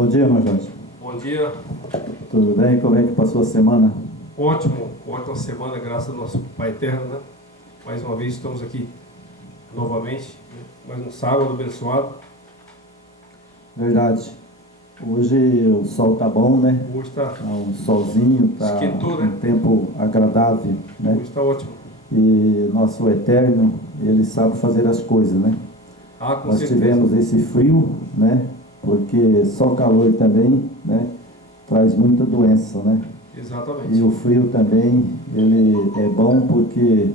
Bom dia, irmão Jorge. Bom dia. Tudo bem? Como é que passou a semana? Ótima semana, graças ao nosso Pai Eterno, né? Mais uma vez estamos aqui novamente, né? Mais um sábado abençoado. Verdade. Hoje o sol tá bom, né? Hoje está Tá um solzinho, tá esquentou, né? um tempo agradável, né? Hoje está ótimo. E nosso Eterno, ele sabe fazer as coisas, né? Com Nós certeza. tivemos esse frio, né? Porque só calor também, né? Traz muita doença, né? Exatamente. E o frio também, ele é bom porque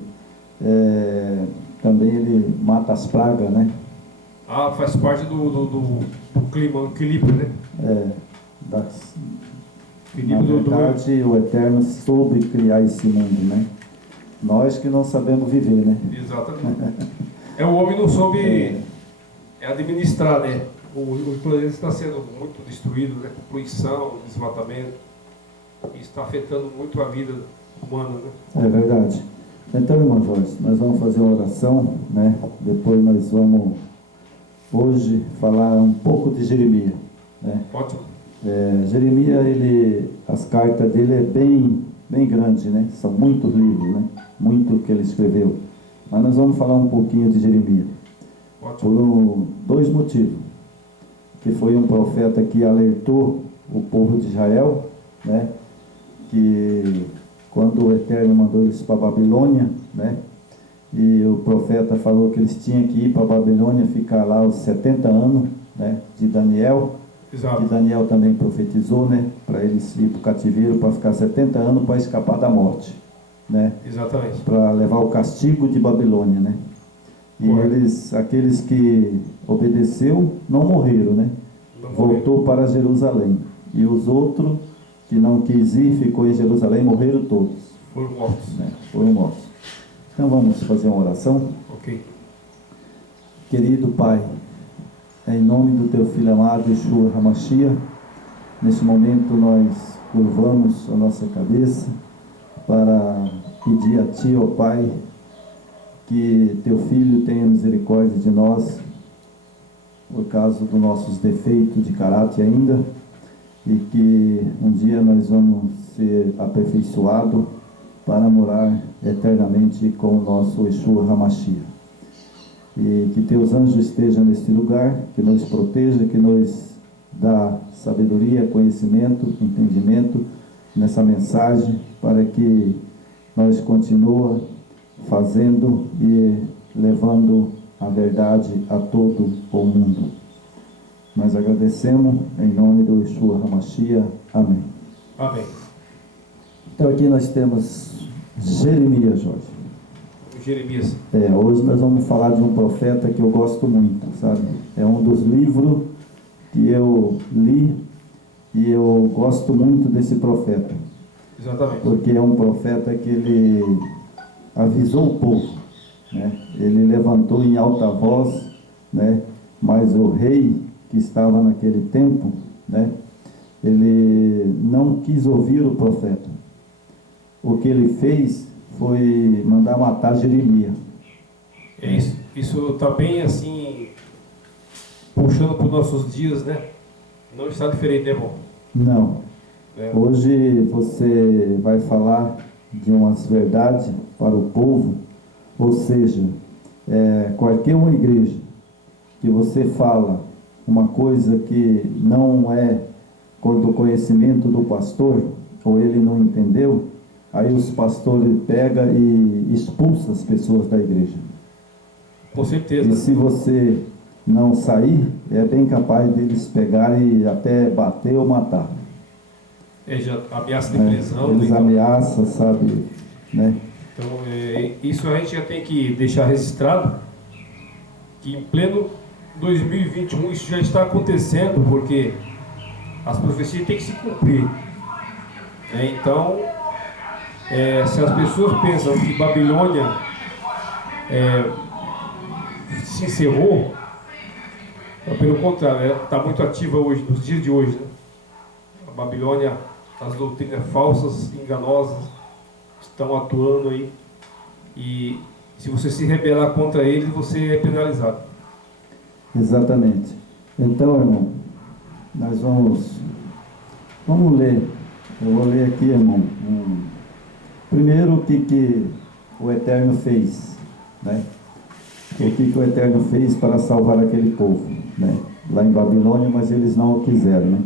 também ele mata as pragas, né? Faz parte do clima, o equilíbrio, né? Na Na verdade, o Eterno soube criar esse mundo, né? Nós que não sabemos viver, né? Exatamente. O homem não soube administrar, né? O planeta está sendo muito destruído, né? Poluição, desmatamento. Isso está afetando muito a vida humana, né? É verdade. Então, irmão Jorge, nós vamos fazer uma oração, né? Depois nós vamos, hoje, falar um pouco de Jeremias, né? Ótimo. Jeremias, as cartas dele é bem grande, né? São muitos livros, né? Muito que ele escreveu. Mas nós vamos falar um pouquinho de Jeremias. Ótimo. Por dois motivos. Que foi um profeta que alertou o povo de Israel, né? Que quando o Eterno mandou eles para a Babilônia, né? E o profeta falou que eles tinham que ir para a Babilônia, ficar lá os 70 anos, né? De Daniel. Exato. Que Daniel também profetizou, né? Para eles ir para o cativeiro, para ficar 70 anos para escapar da morte, né? Exatamente. Para levar o castigo de Babilônia, né? E aqueles que obedeceu, não morreram, né? Voltou para Jerusalém. E os outros que não quis ir, ficou em Jerusalém, morreram todos. Foram mortos. Né? Foram mortos. Então vamos fazer uma oração. Ok. Querido Pai, em nome do Teu Filho amado, Yeshua HaMashiach, nesse momento nós curvamos a nossa cabeça para pedir a Ti, ó Pai, que Teu Filho tenha misericórdia de nós, por causa dos nossos defeitos de caráter ainda, e que um dia nós vamos ser aperfeiçoados para morar eternamente com o nosso Yeshua HaMashiach. E que Teus anjos estejam neste lugar, que nos proteja, que nos dá sabedoria, conhecimento, entendimento nessa mensagem, para que nós continuemos fazendo e levando a verdade a todo o mundo. Nós agradecemos em nome do Yeshua HaMashiach. Amém. Amém. Então aqui nós temos Jeremias, Jorge. Jeremias. Hoje nós vamos falar de um profeta que eu gosto muito, sabe? É um dos livros que eu li e eu gosto muito desse profeta. Exatamente. Porque é um profeta que ele avisou o povo, né? Ele levantou em alta voz, né? Mas o rei que estava naquele tempo, né? Ele não quis ouvir o profeta. O que ele fez foi mandar matar Jeremias. Isso está bem assim, puxando para os nossos dias, né? Não está diferente, né, irmão? Não. Hoje você vai falar de umas verdades para o povo, ou seja, qualquer uma igreja que você fala uma coisa que não é do conhecimento do pastor, ou ele não entendeu, aí os pastores pegam e expulsam as pessoas da igreja. Com certeza. E se você não sair, é bem capaz deles pegarem e até bater ou matar. Já ameaça de prisão. Eles ameaçam, sabe, né? Então, isso a gente já tem que deixar registrado, que em pleno 2021 isso já está acontecendo, porque as profecias têm que se cumprir, né? Então, se as pessoas pensam que Babilônia se encerrou, pelo contrário, está muito ativa hoje, nos dias de hoje, né? A Babilônia, as doutrinas falsas, enganosas, estão atuando aí, e se você se rebelar contra eles, você é penalizado. Exatamente. Então, irmão, nós vamos ler. Eu vou ler aqui, irmão. Primeiro, o que o Eterno fez, né? O que o Eterno fez para salvar aquele povo, né? Lá em Babilônia, mas eles não o quiseram, né?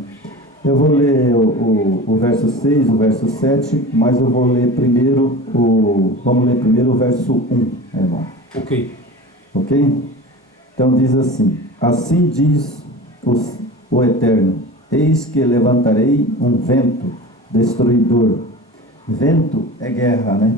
Eu vou ler o verso 6, o verso 7, mas eu vou ler primeiro vamos ler primeiro o verso 1, irmão. Ok. Ok? Então diz assim: assim diz o Eterno: eis que levantarei um vento destruidor. Vento é guerra, né?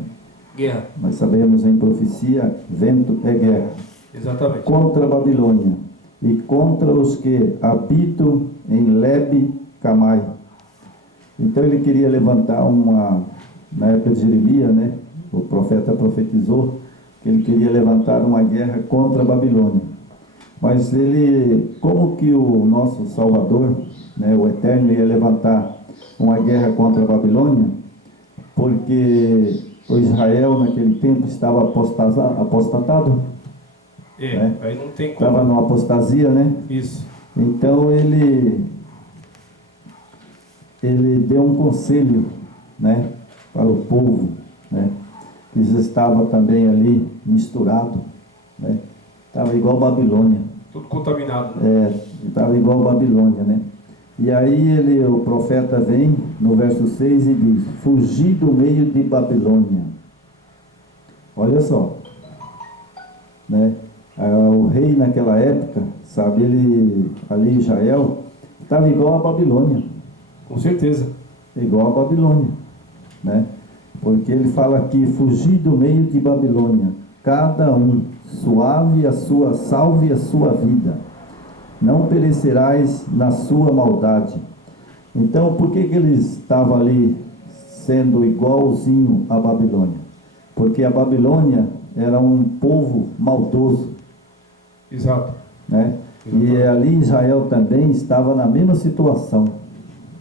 Guerra. Nós sabemos em profecia, vento é guerra. Exatamente. Contra a Babilônia e contra os que habitam em Lebe Camai. Então ele queria levantar na época de Jeremias, né? O profeta profetizou que ele queria levantar uma guerra contra a Babilônia. Mas como que o nosso Salvador, né, o Eterno, ia levantar uma guerra contra a Babilônia? Porque o Israel naquele tempo estava apostatado, né? Aí não tem como. Estava numa apostasia, né? Isso. Então ele deu um conselho, né, para o povo, né? Eles estavam também ali misturado, né? Estava igual Babilônia. Tudo contaminado. Estava igual Babilônia, né? E aí o profeta vem no verso 6 e diz: fugir do meio de Babilônia. Olha só, né? O rei naquela época, sabe, ele ali em Israel estava igual a Babilônia. Com certeza. Igual a Babilônia, né? Porque ele fala aqui: fugir do meio de Babilônia, cada um salve a sua vida, não perecerás na sua maldade. Então, por que eles estavam ali sendo igualzinho à Babilônia? Porque a Babilônia era um povo maldoso, Exato. né? E ali Israel também estava na mesma situação,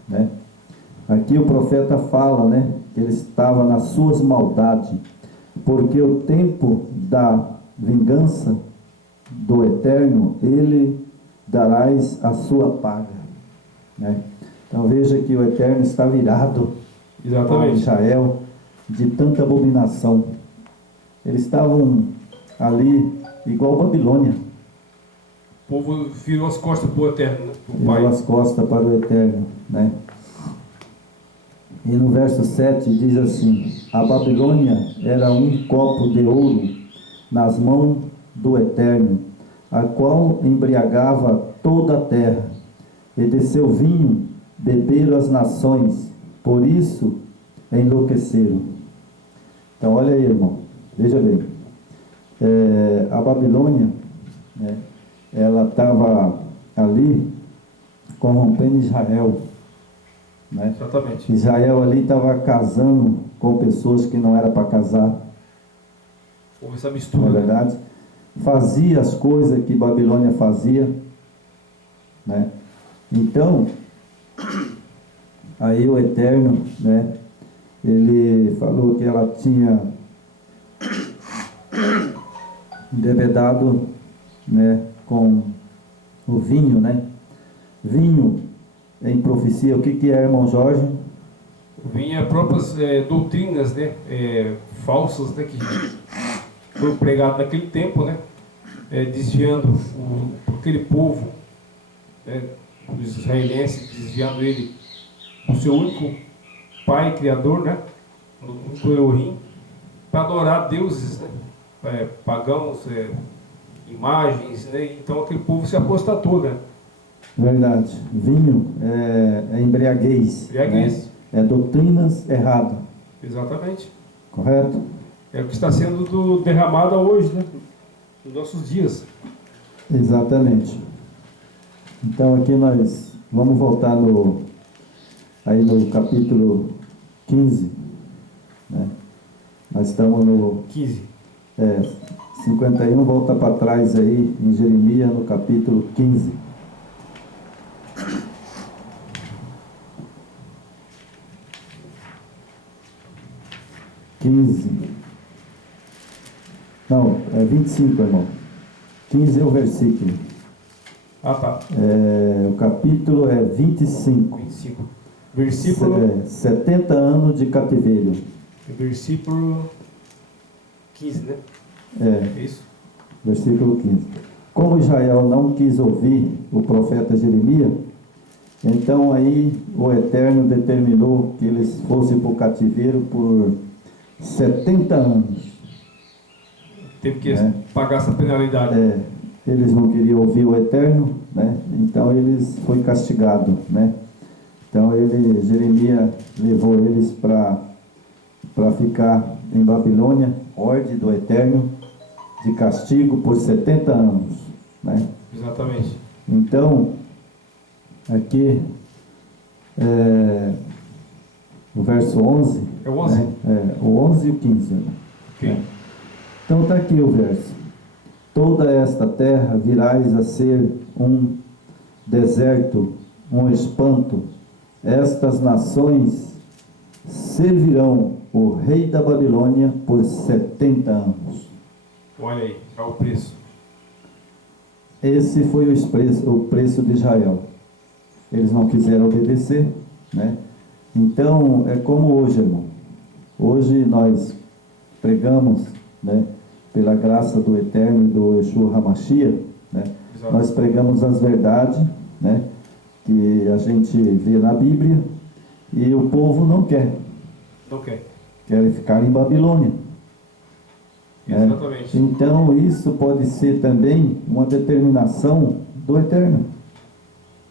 né? Aqui o profeta fala, né, que ele estava nas suas maldades, porque o tempo da vingança do Eterno, ele darás a sua paga, né? Então veja que o Eterno está virado a Israel de tanta abominação. Eles estavam ali igual Babilônia. O povo virou as costas para o Eterno, né? Virou as costas para o Eterno, né? E no verso 7 diz assim: a Babilônia era um copo de ouro nas mãos do Eterno, a qual embriagava toda a terra, e de seu vinho beberam as nações, por isso enlouqueceram. Então olha aí, irmão, veja bem, a Babilônia, né, ela estava ali corrompendo Israel, né? Exatamente. Israel ali estava casando com pessoas que não era para casar. Houve essa Não mistura. é verdade? Fazia as coisas que Babilônia fazia, né? Então, aí o Eterno, né, ele falou que ela tinha embebedado, né, com o vinho, né? Vinho em profecia, o que é, irmão Jorge? Vinha próprias doutrinas, né, falsas, né, que foram pregadas naquele tempo, né, desviando aquele povo, né, dos israelenses, desviando ele do seu único pai criador, né, do único Elohim, para adorar deuses, né, pagãos, imagens, né. Então aquele povo se apostatou, né. Verdade. Vinho é embriaguez. Embriaguez. Né? É doutrinas erradas. Exatamente. Correto? É o que está sendo derramado hoje, né, nos nossos dias. Exatamente. Então aqui nós vamos voltar aí no capítulo 15, né? Nós estamos no 15. 51, volta para trás aí em Jeremias no capítulo 15. Não, 25, irmão. 15 é o versículo. Ah, tá. O capítulo é 25. 25. Versículo... 70 anos de cativeiro. Versículo 15, né? É isso? Versículo 15. Como Israel não quis ouvir o profeta Jeremias, então aí o Eterno determinou que eles fossem para o cativeiro por 70 anos. Teve que pagar essa penalidade. Eles não queriam ouvir o Eterno, né? Então eles foi castigado, né? Então Jeremias levou eles para ficar em Babilônia, ordem do Eterno, de castigo por 70 anos, né? Exatamente. Então, aqui, o verso 11. É o 11? Né? O 11 e o 15. Né? Okay. Então está aqui o verso. Toda esta terra virás a ser um deserto, um espanto. Estas nações servirão o rei da Babilônia por 70 anos. Olha aí, é o preço. Esse foi o preço de Israel. Eles não quiseram obedecer, né? Então, é como hoje, irmão. Hoje nós pregamos, né, pela graça do Eterno e do Yeshua HaMashiach, né? Nós pregamos as verdades, né, que a gente vê na Bíblia, e o povo não quer. Não quer. Querem ficar em Babilônia. Exatamente. Então, isso pode ser também uma determinação do Eterno.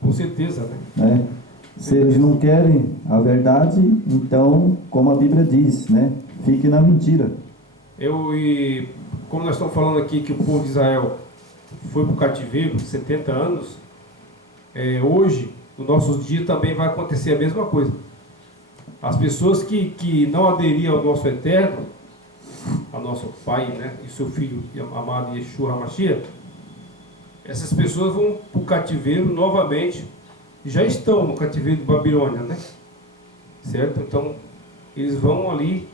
Com certeza, né? Se eles não querem a verdade, então, como a Bíblia diz, né? Fique na mentira. E como nós estamos falando aqui que o povo de Israel foi para o cativeiro 70 anos, hoje, nos nossos dias, também vai acontecer a mesma coisa. As pessoas que não aderiam ao nosso Eterno, ao nosso Pai, né, e seu Filho amado Yeshua HaMashiach, essas pessoas vão para o cativeiro novamente, já estão no cativeiro de Babilônia, né? Certo? Então, eles vão ali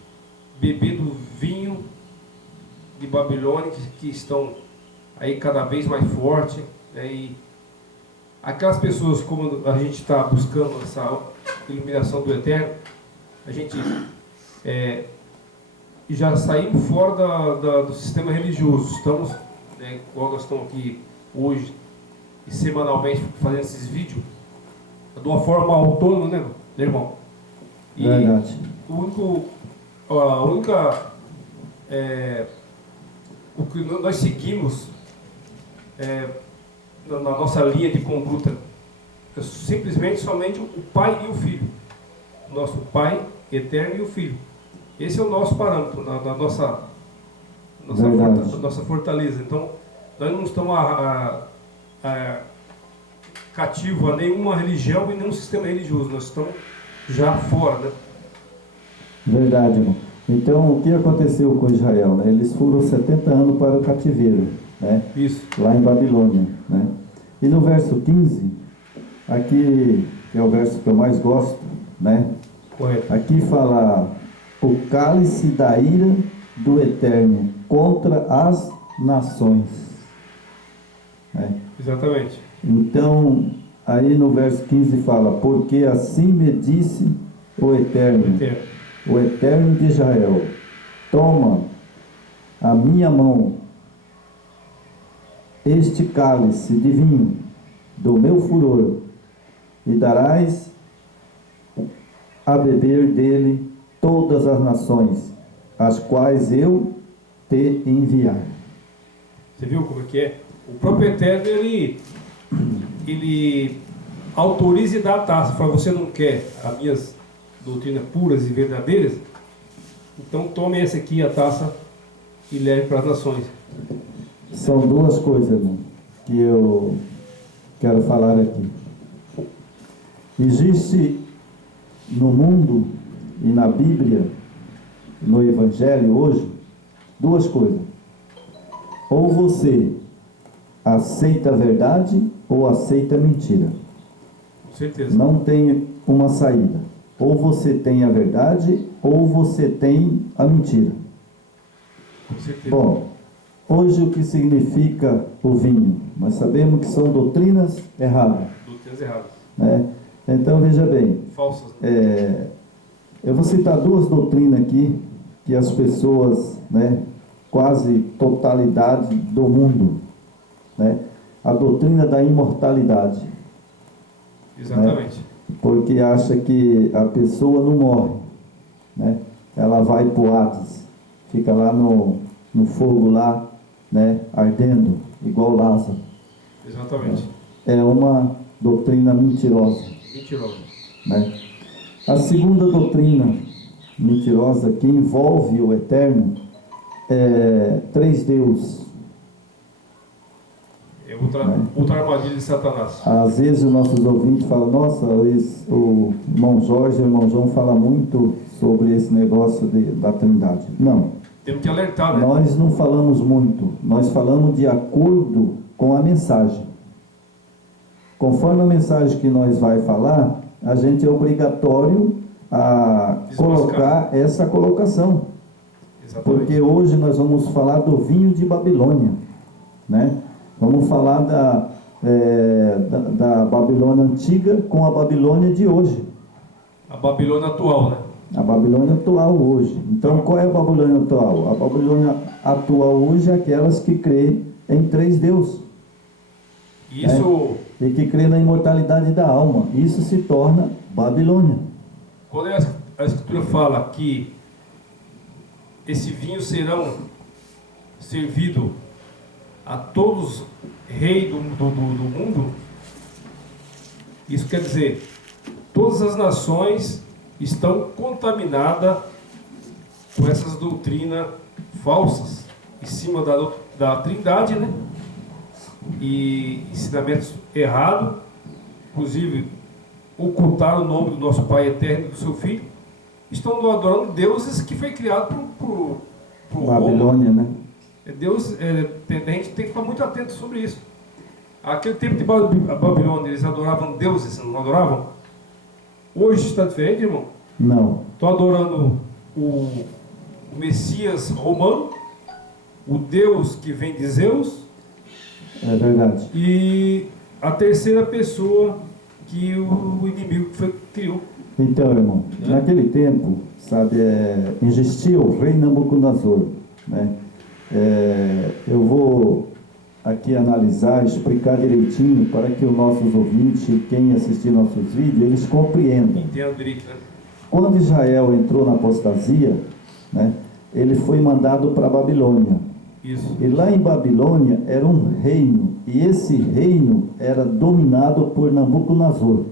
beber do vinho de Babilônia, que estão aí cada vez mais forte, né? E aquelas pessoas, como a gente está buscando essa iluminação do Eterno, a gente já saímos fora do sistema religioso. Estamos, né, igual nós estamos aqui hoje e semanalmente fazendo esses vídeos de uma forma autônoma, né, irmão? E verdade. O que nós seguimos na nossa linha de conduta é simplesmente somente o Pai e o Filho. O nosso Pai eterno e o Filho. Esse é o nosso parâmetro, na nossa fortaleza. Então, nós não estamos cativos a nenhuma religião e nenhum sistema religioso. Nós estamos já fora, né? Verdade, irmão. Então, o que aconteceu com Israel? Né? Eles foram 70 anos para o cativeiro, né? Isso. Lá em Babilônia, né? E no verso 15, aqui, que é o verso que eu mais gosto, né? Correto. Aqui fala o cálice da ira do Eterno contra as nações. Né? Exatamente. Então, aí no verso 15 fala, porque assim me disse o Eterno, o Eterno de Israel, toma a minha mão este cálice de vinho do meu furor e darás a beber dele todas as nações, as quais eu te enviar. Você viu como é que é? O próprio Eterno, ele autoriza e dá a taça. Fala, você não quer as minhas doutrinas puras e verdadeiras? Então tome essa aqui, a taça, e leve para as nações. São duas coisas, irmão, que eu quero falar aqui. Existe no mundo e na Bíblia, no Evangelho hoje, duas coisas. Ou você aceita a verdade ou aceita a mentira. Com certeza. Não tem uma saída. Ou você tem a verdade ou você tem a mentira. Com certeza. Bom, hoje o que significa o vinho? Nós sabemos que são doutrinas erradas. Doutrinas erradas. Né? Então, veja bem, Falsas. eu vou citar duas doutrinas aqui, que as pessoas, né, quase totalidade do mundo, né? A doutrina da imortalidade. Exatamente. Né? Porque acha que a pessoa não morre, né? Ela vai para o Hades, fica lá no fogo lá, né, ardendo, igual Lázaro. Exatamente. É uma doutrina mentirosa. Mentirosa. Né? A segunda doutrina mentirosa, que envolve o eterno, é três deuses. É outra armadilha de Satanás. Às vezes os nossos ouvintes falam, nossa, o irmão Jorge e o irmão João falam muito sobre esse negócio da Trindade. Não. Temos que alertar, né? Nós não falamos muito, nós falamos de acordo com a mensagem. Conforme a mensagem que nós vai falar, a gente é obrigatório a colocar essa colocação. Exatamente. Porque hoje nós vamos falar do vinho de Babilônia, né? Vamos falar da Babilônia antiga com a Babilônia de hoje. A Babilônia atual, né? A Babilônia atual hoje. Então, qual é a Babilônia atual? A Babilônia atual hoje é aquelas que creem em três deuses. Isso... E que crê na imortalidade da alma. Isso se torna Babilônia. Quando a Escritura fala que esse vinho serão servido a todos reis do mundo, isso quer dizer, todas as nações estão contaminadas com essas doutrinas falsas em cima da Trindade, né? E ensinamentos errados, inclusive ocultar o nome do nosso Pai Eterno e do seu Filho, estão adorando deuses que foi criado por Babilônia, né? Deus, a gente tem que ficar muito atento sobre isso. Aquele tempo de Babilônia, eles adoravam deuses, não adoravam? Hoje está diferente, irmão? Não. Estão adorando o Messias romano, o Deus que vem de Zeus. É verdade. E a terceira pessoa que o inimigo criou. Então, irmão, naquele tempo, sabe, existia o rei Nabucodonosor, né? Eu vou aqui analisar, explicar direitinho para que os nossos ouvintes, quem assistir nossos vídeos, eles compreendam. Entendo direito, né? Quando Israel entrou na apostasia, né, ele foi mandado para a Babilônia. Isso. E lá em Babilônia era um reino, e esse reino era dominado por Nabucodonosor.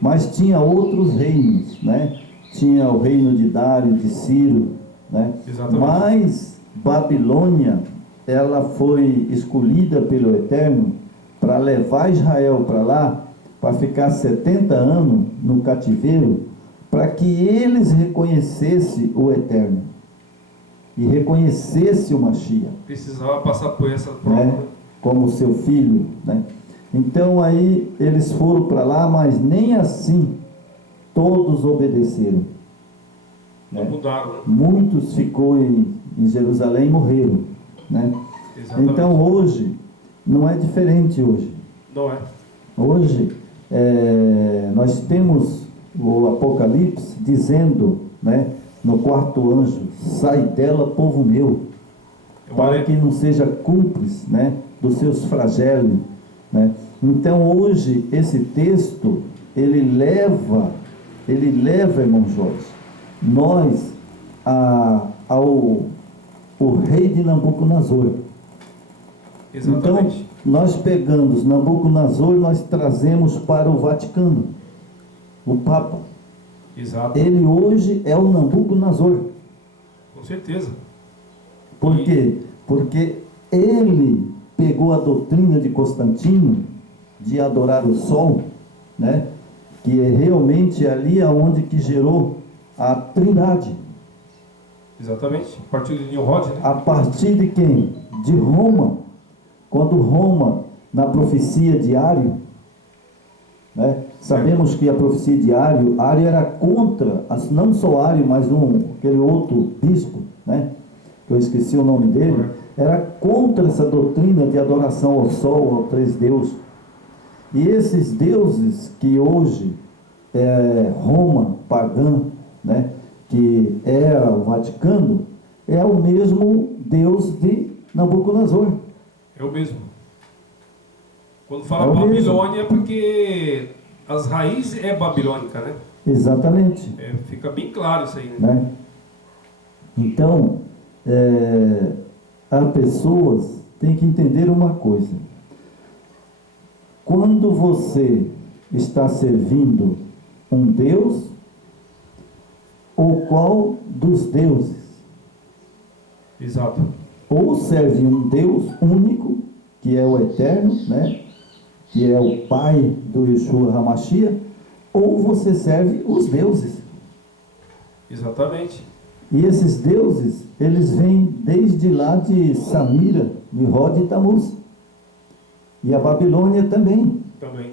Mas tinha outros reinos, né? Tinha o reino de Dário, de Ciro, né? Exatamente. Mas Babilônia, ela foi escolhida pelo Eterno para levar Israel para lá, para ficar 70 anos no cativeiro, para que eles reconhecessem o Eterno e reconhecessem o Mashiach. Precisava passar por essa prova, né? Como seu filho, né? Então aí eles foram para lá, mas nem assim todos obedeceram, não mudaram, né? Muitos ficou em Jerusalém e morreram, né? Exatamente. Então hoje não é diferente hoje. Não é. Hoje nós temos o Apocalipse dizendo, né, no quarto anjo, sai dela, povo meu, para que não seja cúmplice, né, dos seus flagelos, né? Então hoje esse texto ele leva, irmão Jorge, nós ao rei de Nabucodonosor. Exatamente. Então nós pegamos Nabucodonosor e nós trazemos para o Vaticano, o Papa. Exato. Ele hoje é o Nabucodonosor. Com certeza. Por quê? Porque ele pegou a doutrina de Constantino de adorar o sol, né? Que é realmente ali aonde que gerou a Trindade. Exatamente. A partir de Nimrod, né? A partir de quem? De Roma. Quando Roma, na profecia de Ário, né? Sabemos que a profecia de Ário era contra, não só Ário, mas aquele outro bispo, né? que eu esqueci o nome dele, Correto. era contra essa doutrina de adoração ao sol, ao três deus. E esses deuses que hoje Roma pagã, né, que era o Vaticano, é o mesmo Deus de Nabucodonosor. É o mesmo. Quando fala É o Babilônia é porque as raízes é babilônica, né? Exatamente. Fica bem claro isso aí, né? Né? Então, as pessoas têm que entender uma coisa. Quando você está servindo um Deus, ou qual dos deuses? Exato. Ou serve um Deus único, que é o Eterno, né? Que é o Pai do Yeshua HaMashiach, ou você serve os deuses. Exatamente. E esses deuses, eles vêm desde lá de Samira, Nimrod e Tamuz. E a Babilônia também. Também.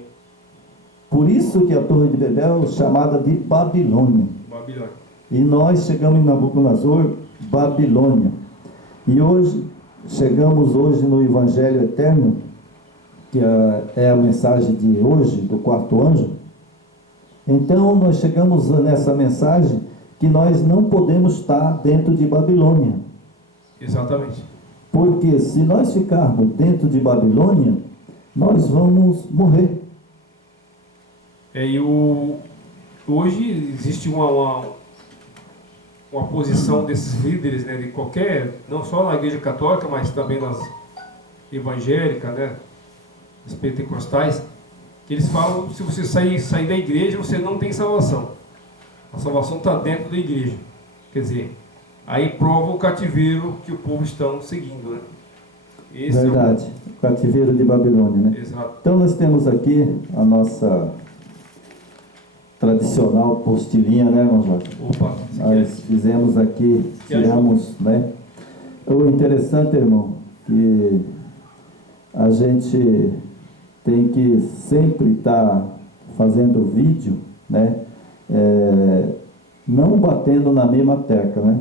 Por isso que a Torre de Babel é chamada de Babilônia. Babilônia. E nós chegamos em Nabucodonosor, Babilônia. E hoje, chegamos hoje no Evangelho Eterno, que é a mensagem de hoje, do quarto anjo. Então, nós chegamos nessa mensagem que nós não podemos estar dentro de Babilônia. Exatamente. Porque se nós ficarmos dentro de Babilônia, nós vamos morrer. Hoje existe uma posição desses líderes, né, de qualquer, não só na igreja católica, mas também nas evangélicas, né, as pentecostais, que eles falam que se você sair da igreja, você não tem salvação. A salvação está dentro da igreja. Quer dizer, aí prova o cativeiro que o povo está seguindo, né? Esse Verdade, o cativeiro de Babilônia, né? Exato. Então nós temos aqui a nossa tradicional postilhinha, né, irmão Jorge? Opa, Nós fizemos aqui, tiramos, né? O interessante, irmão, que a gente tem que sempre estar fazendo vídeo, né? Não batendo na mesma tecla, né?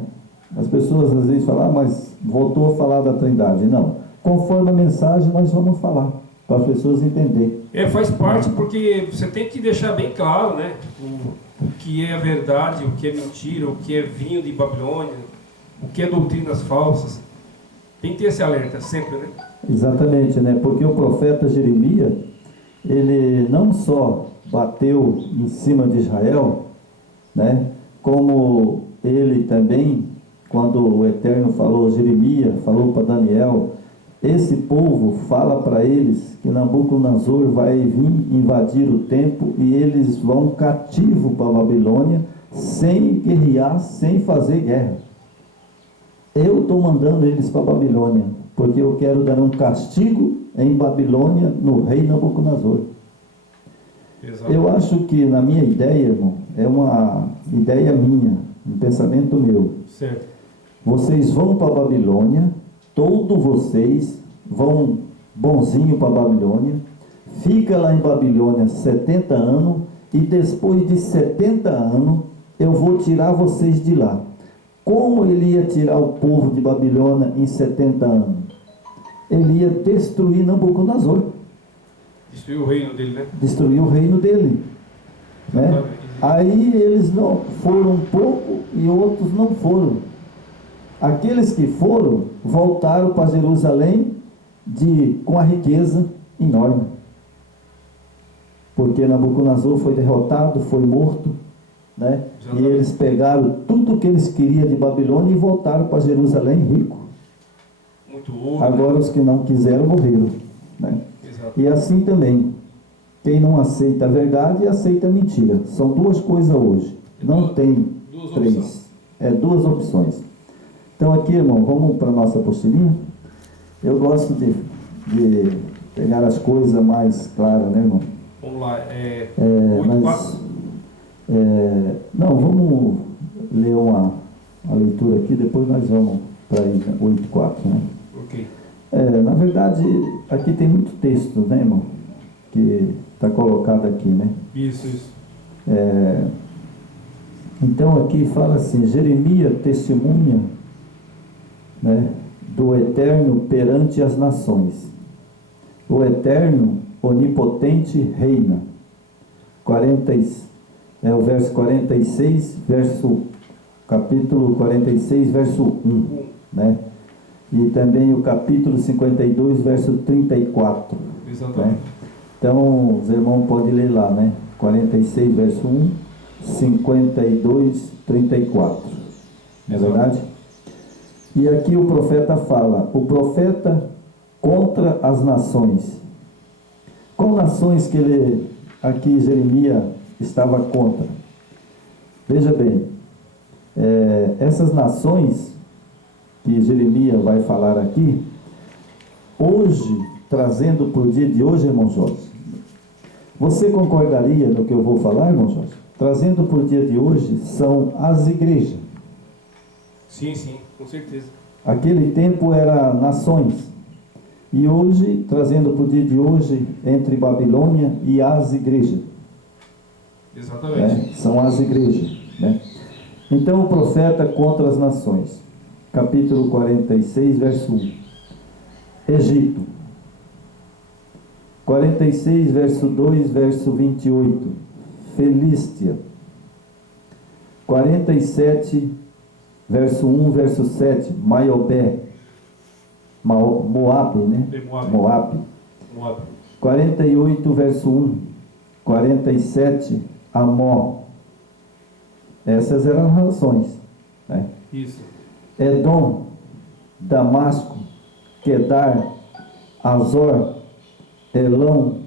As pessoas às vezes falam, mas voltou a falar da Trindade. Não, conforme a mensagem nós vamos falar, para as pessoas entenderem. Faz parte, porque você tem que deixar bem claro, né, o que é verdade, o que é mentira, o que é vinho de Babilônia, o que é doutrinas falsas. Tem que ter esse alerta sempre, né? Exatamente, né? Porque o profeta Jeremias, ele não só bateu em cima de Israel, né? Como ele também, quando o Eterno falou, Jeremias falou para Daniel, esse povo fala para eles que Nabucodonosor vai vir invadir o templo e eles vão cativo para a Babilônia, sem guerrear, sem fazer guerra. Eu estou mandando eles para a Babilônia, porque eu quero dar um castigo em Babilônia no rei Nabucodonosor. Exato. Eu acho que, na minha ideia, irmão, é uma ideia minha, um pensamento meu. Certo. Vocês vão para a Babilônia, todos vocês vão bonzinho para a Babilônia, fica lá em Babilônia 70 anos, e depois de 70 anos, eu vou tirar vocês de lá. Como ele ia tirar o povo de Babilônia em 70 anos? Ele ia destruir Nabucodonosor. Destruiu o reino dele, né? Destruir o reino dele. Né? Exatamente. Aí eles não foram um pouco e outros não foram. Aqueles que foram, voltaram para Jerusalém com a riqueza enorme. Porque Nabucodonosor foi derrotado, foi morto, né? E eles pegaram tudo que eles queriam de Babilônia e voltaram para Jerusalém rico. Muito ouro. Agora né? os que não quiseram morreram, né? Exato. E assim também, quem não aceita a verdade aceita a mentira. São duas coisas hoje. Não tem duas três. opções. É duas opções. Então aqui, irmão, vamos para a nossa apostilinha. Eu gosto de pegar as coisas mais claras, né, irmão? Vamos lá. 8:4. Não, vamos ler uma leitura aqui, depois nós vamos para 8:4, né? Ok. Na verdade, aqui tem muito texto, né, irmão? Que está colocado aqui, né? Isso. Então aqui fala assim, Jeremias testemunha né, do Eterno perante as nações. O Eterno, onipotente, reina. O verso 46, capítulo 46, verso 1, né? E também o capítulo 52, verso 34. Exatamente. Né? Então, os irmãos podem ler lá, né? 46, verso 1, 52, 34. Não é verdade? E aqui o profeta fala, o profeta contra as nações. Qual nações que aqui Jeremias estava contra? Veja bem, essas nações que Jeremias vai falar aqui, hoje, trazendo para o dia de hoje, irmão Jorge, você concordaria no que eu vou falar, irmão Jorge? Trazendo para o dia de hoje, são as igrejas. Sim, com certeza. Aquele tempo era nações. E hoje, trazendo para o dia de hoje, entre Babilônia e as igrejas. Exatamente. São as igrejas. Né? Então, o profeta contra as nações. Capítulo 46, verso 1. Egito. 46, verso 2, verso 28. Felístia. 47, verso 1, verso 7. Maiobé. Moabe, né? Moabe. 48, verso 1. 47, Amor. Essas eram as nações. Né? Isso. Edom, Damasco, Quedar, Azor, Elão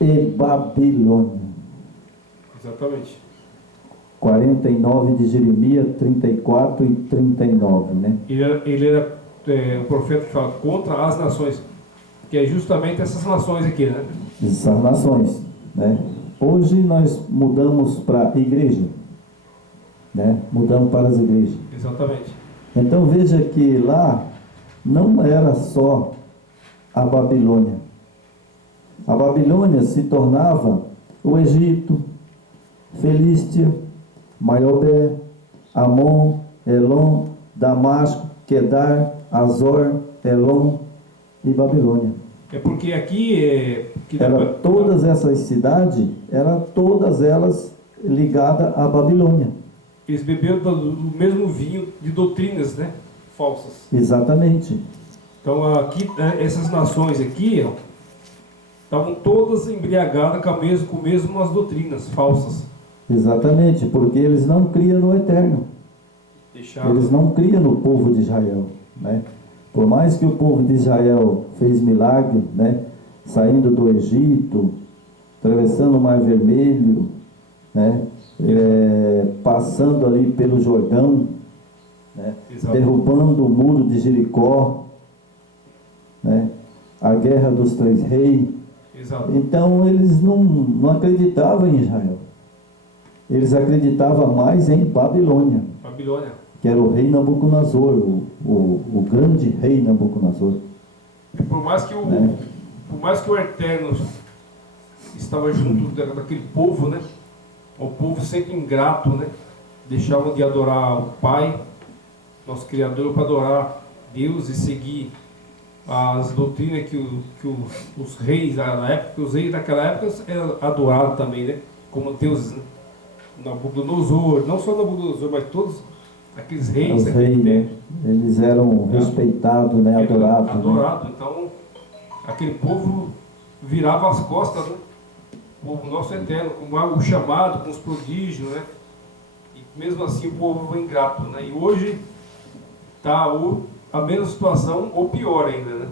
e Babilônia. Exatamente. 49 de Jeremias, 34 e 39, né? Ele era o profeta que fala contra as nações, que é justamente essas nações aqui, né? Essas nações, né? Hoje nós mudamos para a igreja, né? Mudamos para as igrejas. Exatamente. Então veja que lá não era só a Babilônia. A Babilônia se tornava o Egito, Felístia, Maiobé, Amon, Elon, Damasco, Quedar, Azor, Elon e Babilônia. É porque aqui Todas essas cidades, todas elas ligadas à Babilônia. eles beberam do mesmo vinho de doutrinas, né? Falsas. Exatamente. Então aqui, essas nações aqui, ó, estavam todas embriagadas com mesmas doutrinas falsas. Exatamente, porque eles não criam no Eterno. Eles não criam no povo de Israel, né? Por mais que o povo de Israel fez milagre, né? Saindo do Egito, atravessando o Mar Vermelho, né? Passando ali pelo Jordão, né? Derrubando o muro de Jericó, né? A guerra dos 3 reis. Exato. Então eles não acreditavam em Israel. Eles acreditavam mais em Babilônia. Que era o rei Nabucodonosor, o grande rei Nabucodonosor. Por mais que o Eterno estava junto daquele povo, né? O povo sempre ingrato, né? Deixavam de adorar o Pai, nosso Criador, para adorar Deus e seguir as doutrinas que os reis da época, os reis daquela época eram adorados também, né? Como deuses, né? Nabucodonosor, não só Nabucodonosor, mas todos aqueles reis. Os reis, né? Eles eram respeitados, né? Adorados. Adorado, né? Então, aquele povo virava as costas, né? O nosso Eterno, com o chamado, com os prodígios, né? E mesmo assim o povo foi ingrato, né? E hoje está a mesma situação, ou pior ainda, né?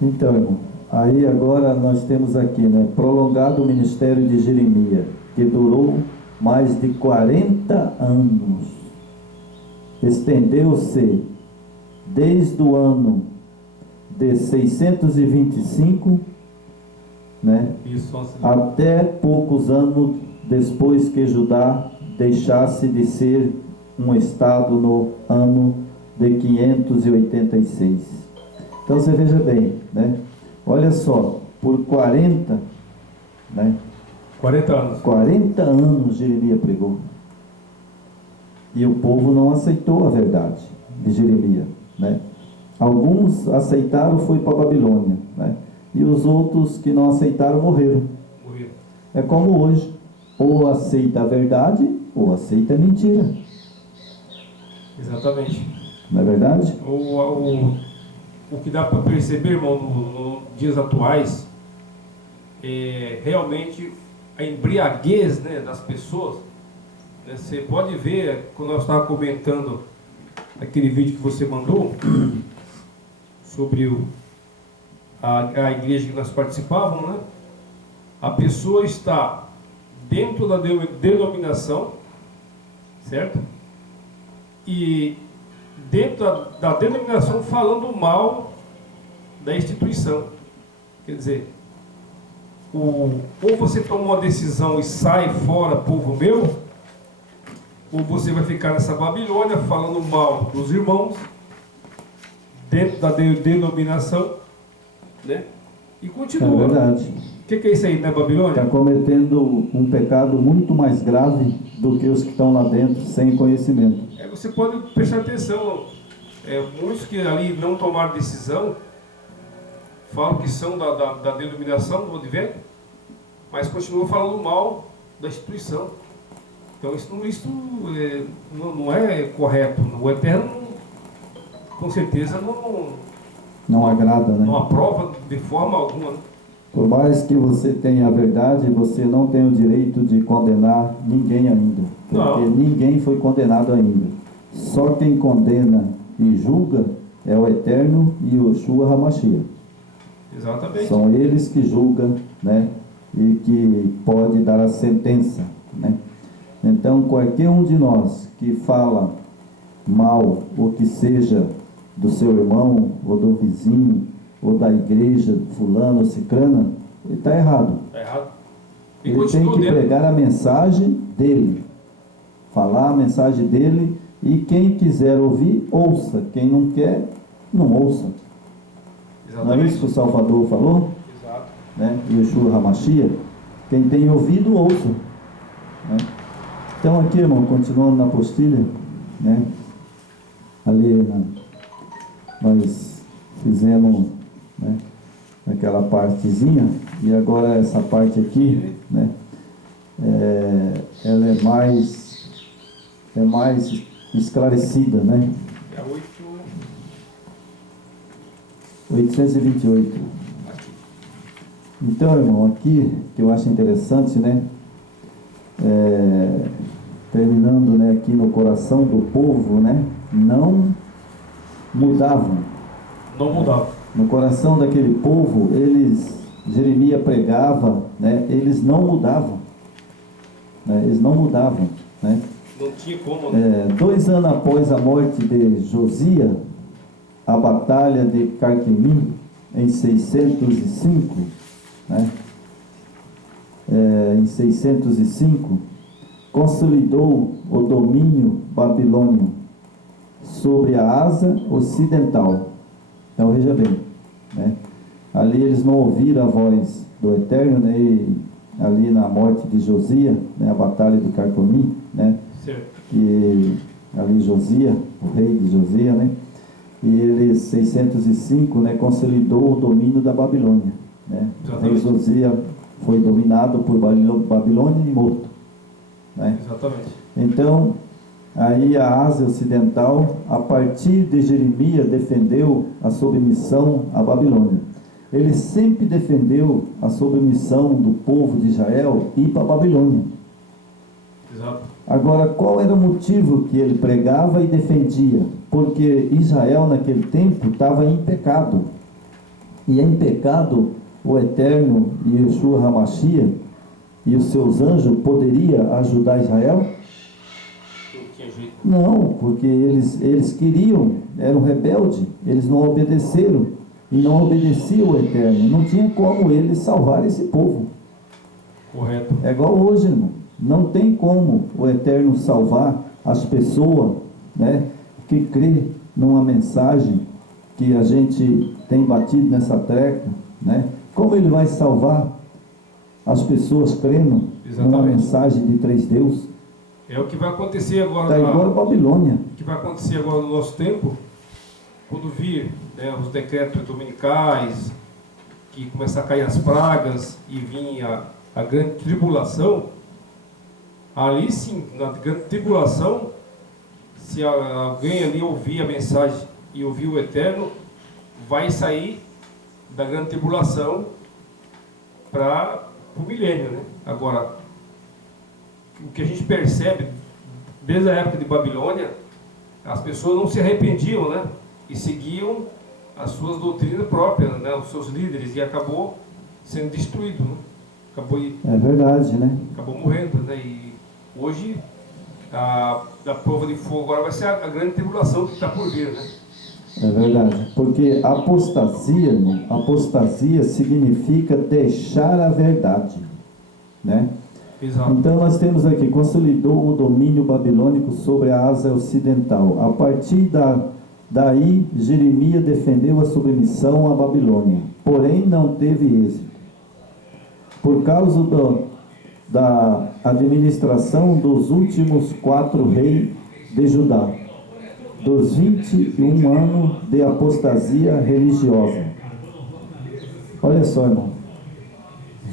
Então, irmão, aí agora nós temos aqui, né? Prolongado o ministério de Jeremias, que durou mais de 40 anos. Estendeu-se desde o ano de 625, né? Até poucos anos depois que Judá deixasse de ser um estado no ano de 586. Então você veja bem, né? Olha só, por 40, né? 40 anos. 40 anos Jeremias pregou. E o povo não aceitou a verdade, de Jeremias, né? Alguns aceitaram, foi para a Babilônia, né? E os outros que não aceitaram morreram. É como hoje, ou aceita a verdade, ou aceita a mentira. Exatamente. Não é verdade? O que dá para perceber, irmão, nos dias atuais, é realmente a embriaguez, né, das pessoas. Né? Você pode ver, quando nós estávamos comentando aquele vídeo que você mandou, sobre a igreja que nós participávamos, né? A pessoa está dentro da denominação, certo? E dentro da denominação falando mal da instituição. Quer dizer, ou você toma uma decisão e sai fora, povo meu, ou você vai ficar nessa Babilônia falando mal dos irmãos, dentro da denominação, né? E continua. É verdade. O que é isso aí, né, Babilônia? Está cometendo um pecado muito mais grave do que os que estão lá dentro sem conhecimento. Você pode prestar atenção, muitos que ali não tomaram decisão, falam que são da denominação do advento, mas continuam falando mal da instituição. Então isso não é correto. O Eterno, com certeza, não agrada, né? Não aprova de forma alguma. Né? Por mais que você tenha a verdade, você não tem o direito de condenar ninguém ainda. Porque ninguém foi condenado ainda. Só quem condena e julga é o Eterno e o Yeshua HaMashiach. Exatamente. São eles que julgam, né? E que pode dar a sentença, né? Então, qualquer um de nós que fala mal, ou que seja do seu irmão, ou do vizinho, ou da igreja, fulano ou cicrana, ele está errado. Está errado. Ele tem que pregar a mensagem dele, falar a mensagem dele, e quem quiser ouvir, ouça. Quem não quer, não ouça. Exatamente. Não é isso que o Salvador falou? Exato. Né? Yeshua HaMashiach. Quem tem ouvido, ouça. Né? Então aqui, irmão, continuando na apostila, né? Ali nós fizemos, né, aquela partezinha, e agora essa parte aqui, né, ela é mais esclarecida, né? É 828. Então, irmão, aqui que eu acho interessante, né, terminando, né, aqui no coração do povo, né, não mudavam. Não mudavam. No coração daquele povo, Jeremias pregava, né, eles não mudavam. Né, eles não mudavam, né? Não tinha como, né? 2 anos após a morte de Josias, a batalha de Carquemim, em 605, né? Em 605, consolidou o domínio babilônio sobre a Ásia Ocidental. Então veja bem, né? Ali eles não ouviram a voz do Eterno, né? E ali na morte de Josias, né? A batalha de Carquemim, né? Certo. Que ali Josias, o rei de Josias, né? E ele, 605, né, consolidou o domínio da Babilônia, né? O rei Josias foi dominado por Babilônia e morto, né? Exatamente. Então, aí a Ásia Ocidental, a partir de Jeremias, defendeu a submissão à Babilônia. Ele sempre defendeu a submissão do povo de Israel e ir para a Babilônia. Exato. Agora, qual era o motivo que ele pregava e defendia? Porque Israel naquele tempo estava em pecado. E em pecado, o Eterno e Yeshua HaMashiach e os seus anjos poderia ajudar Israel? Não tinha jeito. Não, porque eles queriam, eram rebeldes, eles não obedeceram e não obedeciam o Eterno. Não tinha como eles salvar esse povo. Correto. É igual hoje, irmão. Não tem como o Eterno salvar as pessoas, né, que crê numa mensagem que a gente tem batido nessa tecla, né? Como ele vai salvar as pessoas crendo numa mensagem de 3 deuses? É o que vai acontecer agora. Está igual a Babilônia. O que vai acontecer agora no nosso tempo, quando vir, né, os decretos dominicais, que começar a cair as pragas e vir a grande tribulação, ali sim, na grande tribulação, se alguém ali ouvir a mensagem e ouvir o Eterno, vai sair da grande tribulação para o milênio, né? Agora, o que a gente percebe desde a época de Babilônia, as pessoas não se arrependiam, né? E seguiam as suas doutrinas próprias, né? Os seus líderes, e acabou sendo destruído, né? É verdade, né? Acabou morrendo, né? E hoje a prova de fogo agora vai ser a grande tribulação que está por vir, né? É verdade, porque apostasia, irmão, apostasia significa deixar a verdade, né? Exato. Então nós temos aqui, consolidou o domínio babilônico sobre a Ásia Ocidental. A partir daí, Jeremias defendeu a submissão à Babilônia, porém não teve êxito. Por causa da administração dos últimos 4 reis de Judá, dos 21 anos de apostasia religiosa. Olha só, irmão,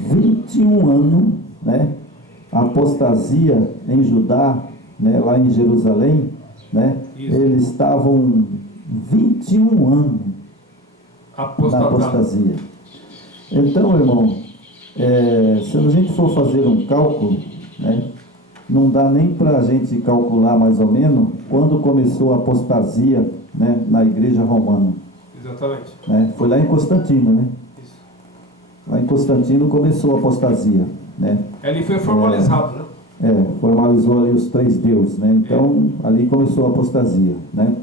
21 anos, né? Apostasia em Judá, né? Lá em Jerusalém, né? Eles estavam 21 anos na apostasia. Então, irmão, se a gente for fazer um cálculo, né? Não dá nem para a gente calcular mais ou menos quando começou a apostasia, né, na igreja romana. Exatamente. Né? Foi lá em Constantino, né? Isso. Lá em Constantino começou a apostasia, né? Ali foi formalizado, né? Formalizou ali os 3 deuses, né? Então, ali começou a apostasia, né?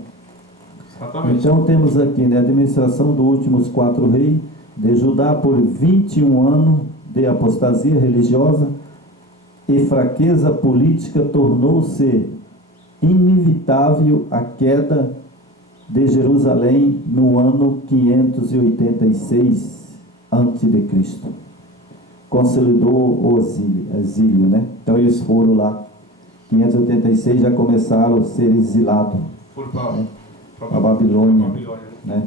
Exatamente. Então, temos aqui, né, a administração dos últimos 4 reis de Judá por 21 anos de apostasia religiosa e fraqueza política, tornou-se inevitável a queda de Jerusalém no ano 586 a.C. Consolidou o exílio, né? Então eles foram lá, 586 já começaram a ser exilados para a Babilônia, né?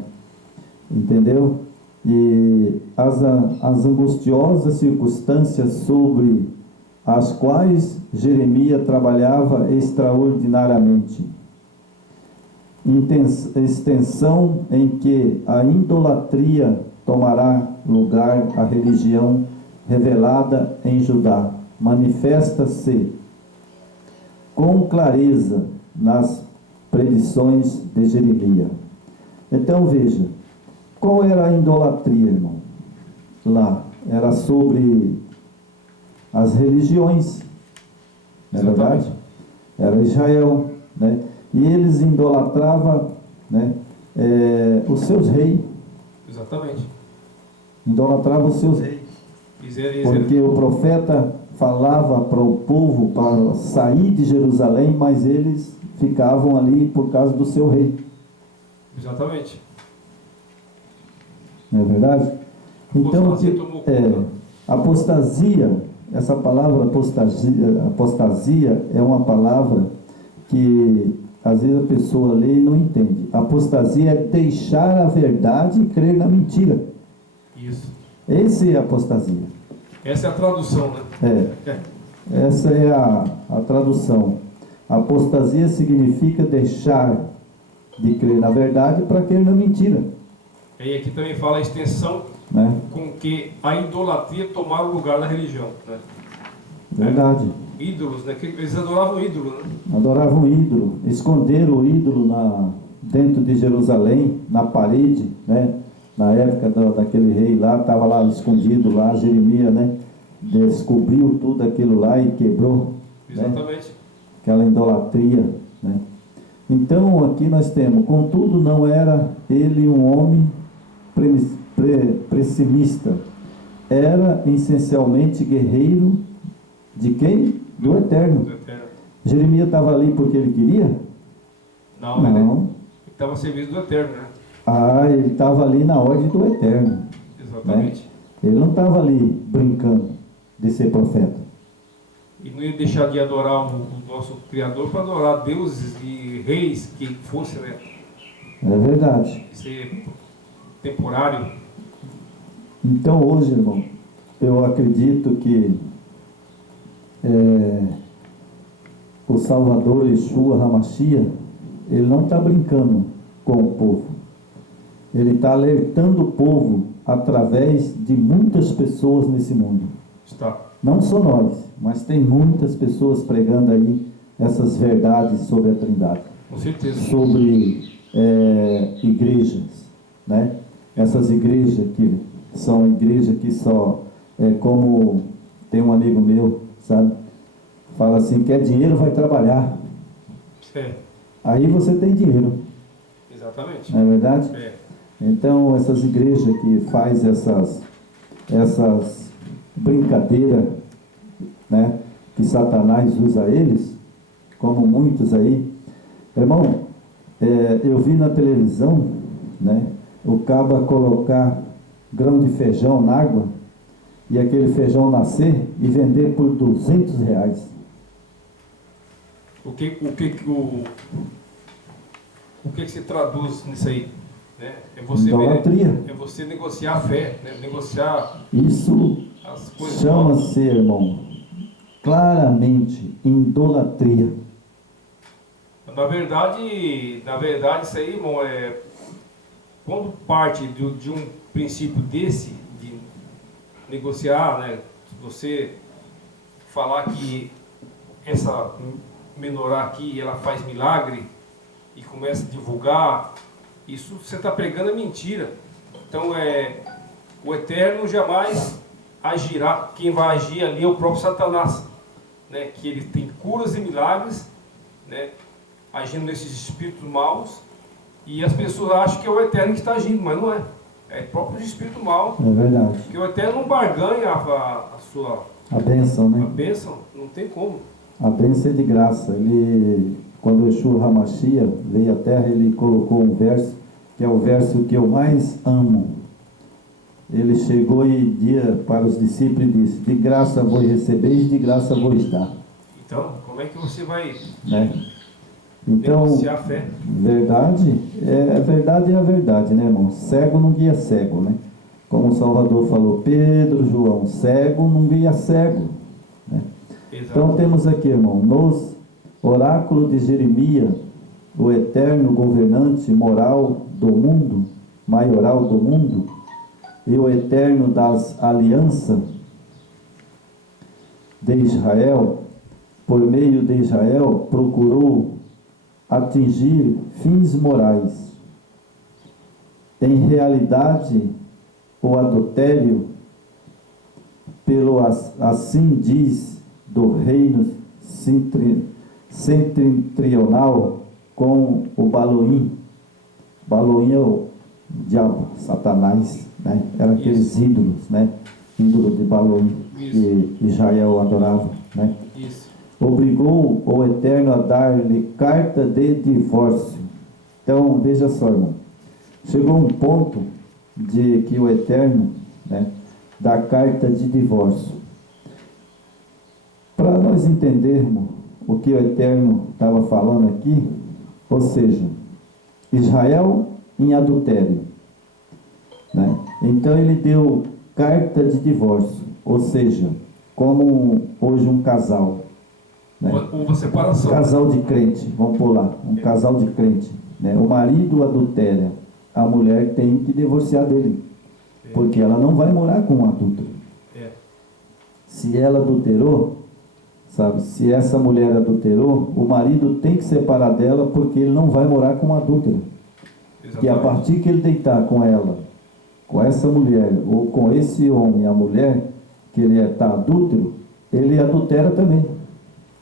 Entendeu? E as angustiosas circunstâncias sobre as quais Jeremias trabalhava extraordinariamente. Extensão em que a idolatria tomará lugar, a religião revelada em Judá manifesta-se com clareza nas predições de Jeremias. Então veja, qual era a idolatria, irmão? Lá, era sobre as religiões, não é verdade? Era Israel, né? E eles idolatravam, né, os seus reis. Exatamente. Idolatravam os seus reis. Porque o profeta falava para o povo para sair de Jerusalém, mas eles ficavam ali por causa do seu rei. Exatamente. Não é verdade? Então, apostasia, essa palavra apostasia é uma palavra que às vezes a pessoa lê e não entende. Apostasia é deixar a verdade e crer na mentira. Isso. Essa é a apostasia. Essa é a tradução, né? Essa é a tradução. Apostasia significa deixar de crer na verdade para crer na mentira. E aqui também fala a extensão, né, com que a idolatria tomara o lugar da religião, né? Verdade. Ídolos, né? Que eles adoravam ídolo, né? Adoravam ídolo, esconderam o ídolo dentro de Jerusalém, na parede, né? Na época daquele rei lá, estava lá escondido lá, Jeremias, né? Descobriu tudo aquilo lá e quebrou. Exatamente. Né? Aquela idolatria, né? Então aqui nós temos, contudo não era ele um homem pessimista, era essencialmente guerreiro de quem? Do Eterno. Jeremias estava ali porque ele queria? Não. Ele estava a serviço do Eterno, né? Ele estava ali na ordem do Exatamente. Né? Ele não estava ali brincando de ser profeta. e não ia deixar de adorar o nosso Criador para adorar deuses e reis que fosse, né? É verdade. Ser temporário. Então hoje, irmão, eu acredito que o Salvador Yeshua HaMashiach, ele não está brincando com o povo. Ele está alertando o povo através de muitas pessoas nesse mundo. Está. Não só nós, mas tem muitas pessoas pregando aí essas verdades sobre a Trindade. Com certeza. Sobre igrejas, né? Essas igrejas que são igrejas que só, como tem um amigo meu, sabe? Fala assim, quer dinheiro, vai trabalhar. Certo. Aí você tem dinheiro. Exatamente. Não é verdade? É. Então, essas igrejas que faz essas brincadeiras, né? Que Satanás usa eles, como muitos aí. Irmão, eu vi na televisão, né? O caba colocar grão de feijão na água e aquele feijão nascer e vender por R$200. O que se traduz nisso aí? Né? Idolatria. É você negociar a fé, né? Negociar Isso as coisas. chama-se, irmão, claramente idolatria. Na verdade, isso aí, irmão, quando parte de um princípio desse, de negociar, né? Você falar que essa menorá aqui, ela faz milagre e começa a divulgar, isso você está pregando é mentira. Então, o Eterno jamais agirá. Quem vai agir ali é o próprio Satanás, né? Que ele tem curas e milagres, né? Agindo nesses espíritos maus, e as pessoas acham que é o Eterno que está agindo, mas não é. É o próprio espírito mau. É verdade. Porque o Eterno não barganha a sua A bênção, né? a bênção, não tem como. A bênção é de graça. Ele, quando Yeshua HaMashiach veio à Terra, ele colocou um verso, que é o verso que eu mais amo. Ele chegou e dia para os discípulos e disse, de graça vos recebeis, de graça vos dar. Então, como é que você vai Né? Então, negociar a fé? verdade é a verdade, né, irmão? Cego não guia cego, né? Como o Salvador falou, Pedro, João, cego não guia cego, né? Então temos aqui, irmão, nos oráculos de Jeremias, o eterno governante moral do mundo, maioral do mundo, e o eterno das alianças de Israel, por meio de Israel, procurou atingir fins morais. Em realidade, o adultério, pelo assim diz, do reino setentrional com o Baloim. Baloim é o diabo, Satanás, né? Era aqueles ídolos, né? Ídolo de Baloim que Israel adorava, né? Isso. Obrigou o Eterno a dar-lhe carta de divórcio. Então, veja só, irmão. Chegou um ponto de que o Eterno, né, dá carta de divórcio. Para nós entendermos o que o Eterno estava falando aqui, ou seja, Israel em adultério, né? Então ele deu carta de divórcio, ou seja, como hoje um casal, né? Uma separação. Casal de crente, vamos pular, um casal de crente, né? O marido adultera, a mulher tem que divorciar dele, porque ela não vai morar com um adulto. Se ela adulterou, sabe, se essa mulher adulterou, o marido tem que separar dela, porque ele não vai morar com um adúltero. Que a partir que ele deitar com ela, com essa mulher, ou com esse homem, a mulher, que ele está adúltero, ele adultera também.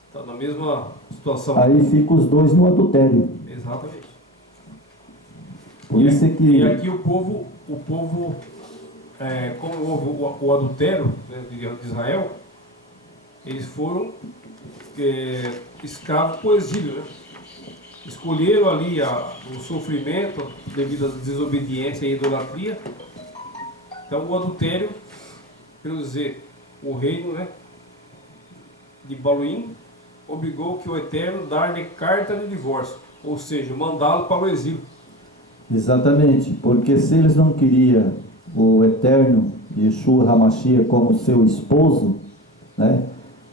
Está na mesma situação. Aí fica os dois no adultério. Exatamente. Por isso é que... E aqui o povo como houve o adultério, né, de Israel, eles foram escravos para o exílio, né? Escolheram ali o sofrimento devido à desobediência e idolatria. Então o adultério, quer dizer, o reino, né, de Baluim obrigou que o Eterno dar-lhe carta de divórcio, ou seja, mandá-lo para o exílio. Exatamente, porque se eles não queriam o Eterno Yeshua HaMashiach como seu esposo, né,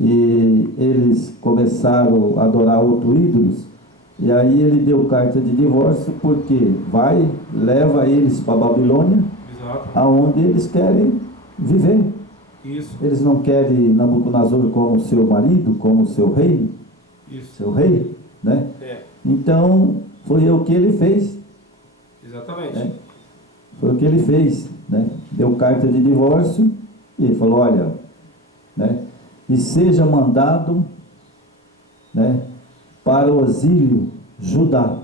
e eles começaram a adorar outros ídolos, e aí ele deu carta de divórcio, porque leva eles para a Babilônia, Exato. aonde eles querem viver. Isso. Eles não querem Nabucodonosor como seu marido, como seu rei, Isso. seu rei, né? É. Então, foi o que ele fez. Exatamente. Né? Foi o que ele fez, né? Deu carta de divórcio e falou, olha, né? E seja mandado, né, para o exílio Judá.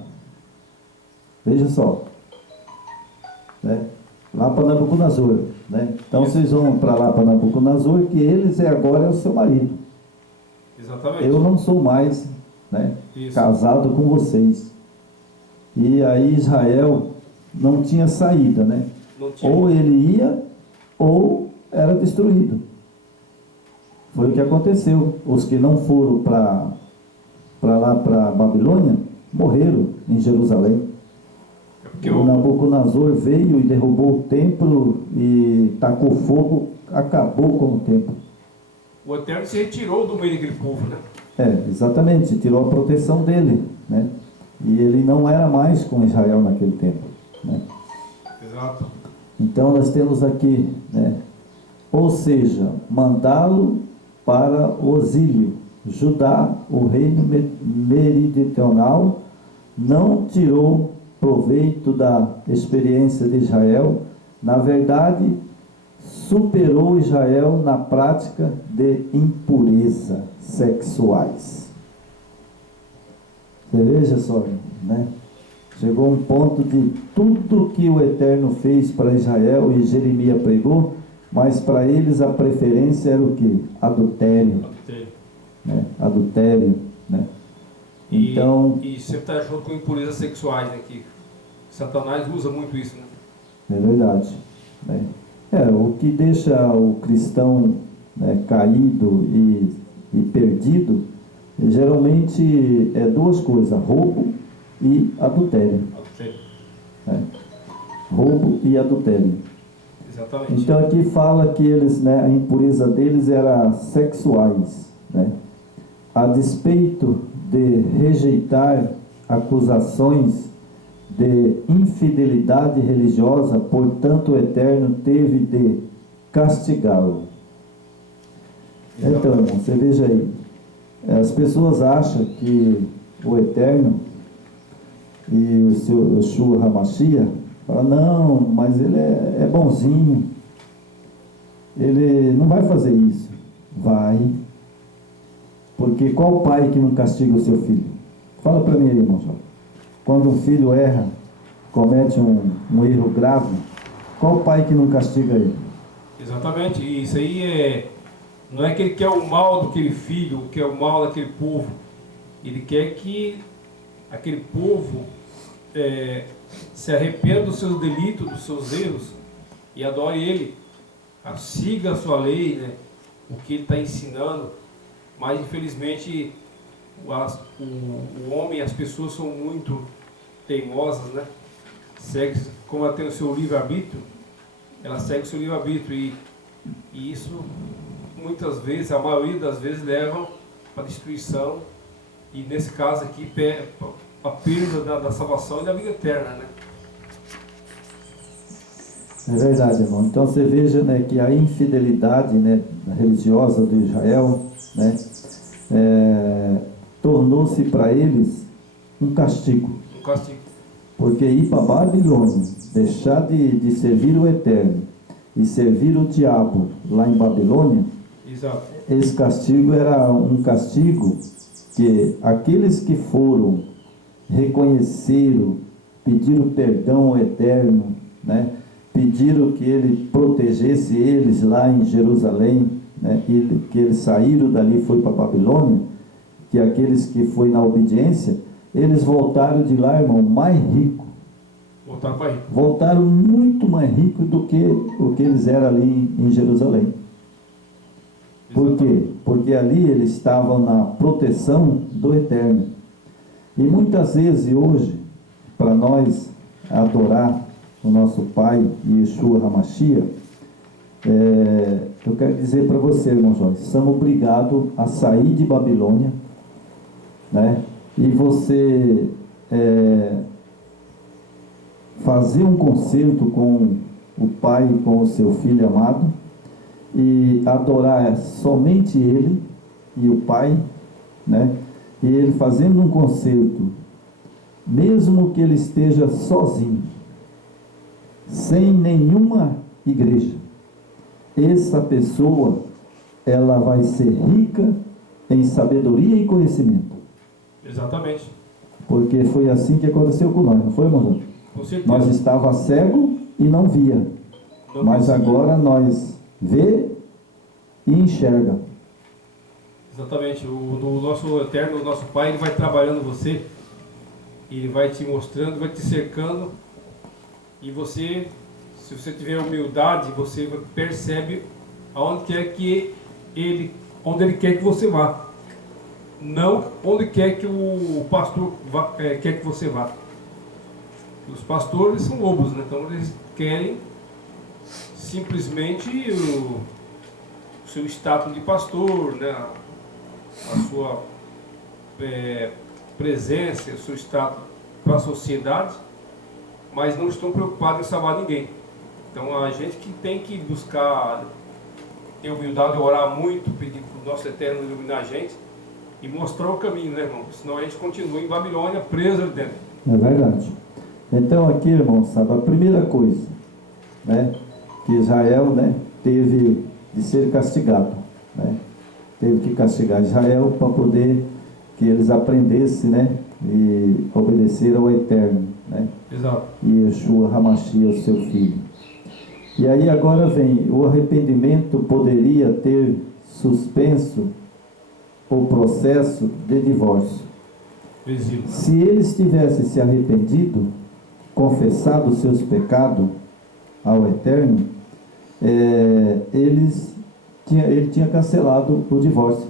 Veja só, né? Lá para Nabucodonosor, né? Então vocês vão para lá para Nabucodonosor, que eles agora é o seu marido. Exatamente. Eu não sou mais, né, casado com vocês. E aí Israel não tinha saída, né? Não tinha. Ou ele ia, ou era destruído. Foi o que aconteceu. Os que não foram para lá, para Babilônia, morreram em Jerusalém. O Nabucodonosor veio e derrubou o templo e tacou fogo, acabou com o templo. O Eterno se retirou do meio daquele povo, né? Exatamente, tirou a proteção dele, né? E ele não era mais com Israel naquele tempo, né? Exato. Então nós temos aqui, né? Ou seja, mandá-lo para o exílio. Judá, o reino meridional, não tirou proveito da experiência de Israel. Na verdade, superou Israel na prática de impureza sexuais. Você veja só, né? Chegou um ponto de tudo que o Eterno fez para Israel e Jeremias pregou, mas para eles a preferência era o que? Adultério. Né? Adultério, né? Então, e sempre está junto com impurezas sexuais, né? Que Satanás usa muito isso, né? É verdade, né? O que deixa o cristão, né, caído e perdido, geralmente é duas coisas: roubo e adultério. Né? Roubo e adultério. Exatamente. Então aqui fala que eles, né, a impureza deles era sexuais, né? A despeito de rejeitar acusações de infidelidade religiosa, portanto o Eterno teve de castigá-lo. Então, irmão, você veja aí, as pessoas acham que o Eterno e o seu Yeshua HaMashiach falam, não, mas ele é bonzinho, ele não vai fazer isso. Vai. Porque qual pai que não castiga o seu filho? Fala para mim aí, irmão João. Quando um filho erra, comete um erro grave, qual pai que não castiga ele? Exatamente. E isso aí não é que ele quer o mal daquele filho, quer o mal daquele povo. Ele quer que aquele povo se arrependa dos seus delitos, dos seus erros e adore ele. Siga a sua lei, né? O que ele está ensinando. Mas infelizmente o homem, as pessoas são muito teimosas, né? Como ela tem o seu livre-arbítrio, ela segue o seu livre-arbítrio e isso muitas vezes, a maioria das vezes, leva para a destruição e nesse caso aqui a perda da salvação e da vida eterna, né? É verdade, irmão. Então você veja, né, que a infidelidade, né, religiosa de Israel, né, tornou-se para eles um castigo. Um castigo. Porque ir para Babilônia, deixar de servir o Eterno e servir o diabo lá em Babilônia, exato, esse castigo era um castigo que aqueles que foram, reconheceram, pediram perdão ao Eterno, né, pediram que ele protegesse eles lá em Jerusalém, né, que eles saíram dali e foi para Babilônia, que aqueles que foi na obediência, eles voltaram de lá, irmão, mais rico. Voltaram para rico. Voltaram muito mais ricos do que o que eles eram ali em Jerusalém. Por quê? Porque ali eles estavam na proteção do Eterno. E muitas vezes hoje, para nós adorar o nosso Pai, Yeshua HaMashiach, eu quero dizer para você, irmão Jorge, somos obrigados a sair de Babilônia, né? E você fazer um concerto com o Pai e com o seu Filho amado, e adorar somente Ele e o Pai, né? E Ele fazendo um concerto, mesmo que Ele esteja sozinho, sem nenhuma igreja, essa pessoa, ela vai ser rica em sabedoria e conhecimento. Exatamente. Porque foi assim que aconteceu com nós, não foi, irmão? Com certeza. Nós estava cego e não via, mas agora nós vê e enxerga. Exatamente. O nosso Eterno, o nosso Pai, Ele vai trabalhando você, Ele vai te mostrando, vai te cercando, e você, se você tiver humildade, você percebe aonde quer que onde Ele quer que você vá, não onde quer que o pastor quer que você vá. Os pastores são lobos, né? Então eles querem simplesmente o seu status de pastor, né? A sua presença, o seu status para a sociedade, mas não estão preocupados em salvar ninguém. Então a gente que tem que buscar ter humildade, orar muito, pedir para o nosso Eterno iluminar a gente e mostrar o caminho, né, irmão? Senão a gente continua em Babilônia, preso ali dentro. É verdade. Então aqui, irmão, sabe, a primeira coisa, né, que Israel, né, teve de ser castigado, né? Teve que castigar Israel para poder que eles aprendessem, né, e obedeceram ao Eterno, né? Exato. E Yeshua HaMashiach, o seu filho. E aí agora vem, o arrependimento poderia ter suspenso o processo de divórcio. Exílio. Se eles tivessem se arrependido, confessado os seus pecados ao Eterno, ele tinha cancelado o divórcio.